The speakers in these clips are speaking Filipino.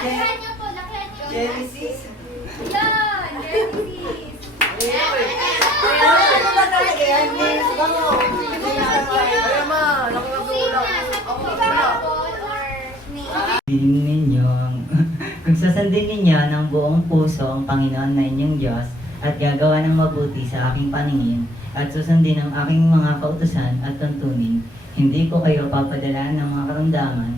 Lakihan niyo po, lakihan niyo. Genesis. Yan, Genesis. Ano ba talaga yan? Bango. Kaya ma, laki na Same ulam. na, sa Ako apple or snake. Piling ninyo, kung susundin ninyo ng buong puso ang Panginoon na inyong Diyos at gagawa ng mabuti sa aking paningin at susundin ang aking mga kautusan at tuntunin, hindi ko kayo papadalaan ng mga karamdaman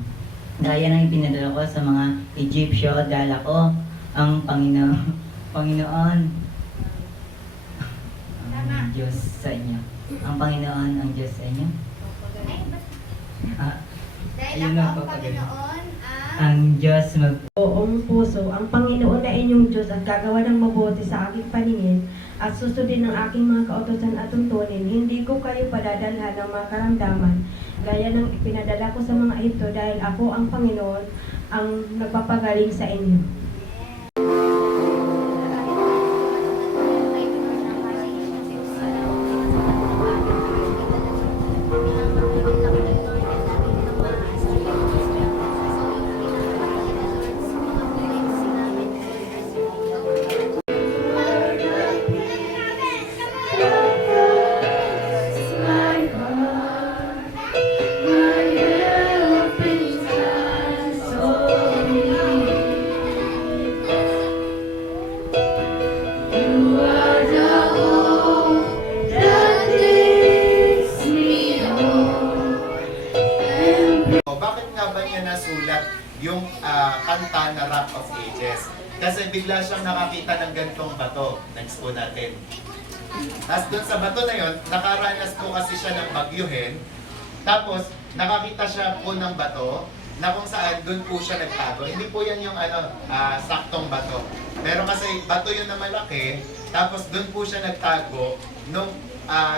gaya ng ipinadala ko sa mga Egyptyo dahil ako ang Panginoon ang Diyos sa inyo. Ang Panginoon ang Diyos sa inyo. Ay, ba't? Ah, Dahil Ayun ako na ang po, Panginoon, ang Diyos buong puso ang Panginoon na inyong Diyos at gagawa ng mabuti sa aking paningin at susundin ng aking mga kautosan at tuntunin. Hindi ko kayo padadalhan ng mga karamdaman gaya ng ipinadala ko sa mga ito dahil ako ang Panginoon ang nagpapagaling sa inyo. Bakit nga ba niya nasulat yung kanta na Rock of Ages? Kasi bigla siyang nakakita ng gantong bato. Next po natin. Tapos doon sa bato na yon, nakaranas po kasi siya ng bagyuhin. Tapos nakakita siya po ng bato na kung saan doon po siya nagtago. Hindi po yan yung saktong bato. Pero kasi bato yun na malaki, tapos doon po siya nagtago nung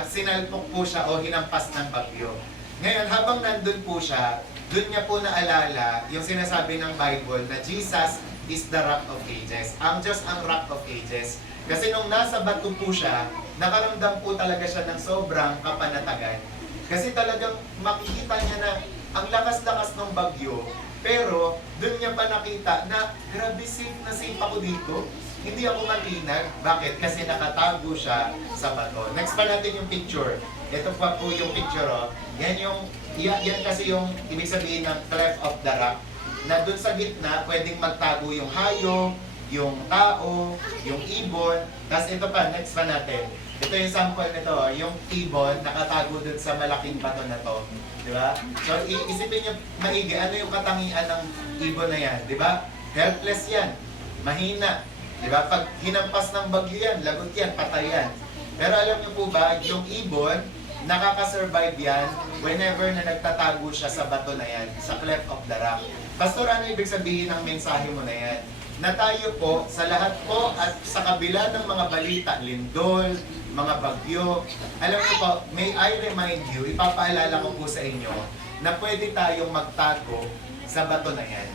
sinalpok po siya o hinampas ng bagyo. Ngayon, habang nandun po siya, doon niya po naalala yung sinasabi ng Bible na Jesus is the Rock of Ages. Ang Diyos ang Rock of Ages. Kasi nung nasa bato po siya, nakaramdam po talaga siya ng sobrang kapanatagan. Kasi talagang makikita niya na ang lakas-lakas ng bagyo, pero doon niya pa nakita na grabe safe na safe ako dito. Hindi ako matinag. Bakit? Kasi nakatago siya sa bato. Next pa natin yung picture. Ito pa po yung picture, oh. Yan kasi yung ibig sabihin ng cleft of the rock. Na dun sa gitna, pwedeng magtago yung hayop, yung tao, yung ibon. Tapos ito pa, next pa natin. Ito yung sample nito, oh. Yung ibon, nakatago dun sa malaking bato na to. Di ba? So, isipin nyo maigi, ano yung katangian ng ibon na yan? Di ba? Helpless yan. Mahina. Di ba? Pag hinampas ng bagyo yan, lagot yan, patay yan. Pero alam niyo po ba, yung ibon, nakaka-survive yan whenever na nagtatago siya sa bato na yan, sa cleft of the rock. Pastor, ano ibig sabihin ng mensahe mo na yan? Na tayo po, sa lahat po at sa kabila ng mga balita, lindol, mga bagyo, alam niyo po, may I remind you, ipapaalala ko po sa inyo, na pwede tayong magtago sa bato na yan.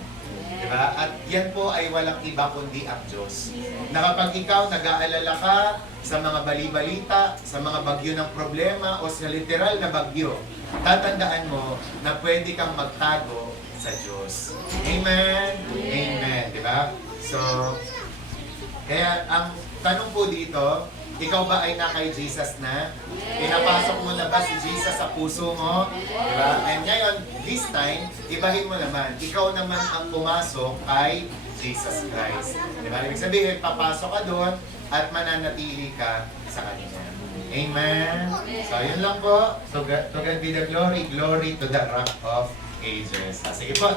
Diba? At yan po ay walang iba kundi ang Diyos. Na kapag ikaw nag-aalala ka sa mga bali-balita, sa mga bagyo ng problema o sa literal na bagyo, tatandaan mo na pwede kang magtago sa Diyos. Amen? Amen. Diba? So, kaya ang tanong po dito, ikaw ba ay na kay Jesus na? Pinapasok mo na ba si Jesus sa puso mo? Diba? And ngayon, this time, ibahin mo naman. Ikaw naman ang pumasok kay Jesus Christ. Diba? Ibig sabihin, papasok ka doon at mananatili ka sa Kanya. Amen? So, yun lang po. So, to God be the glory. Glory to the Rock of Ages. Sige po.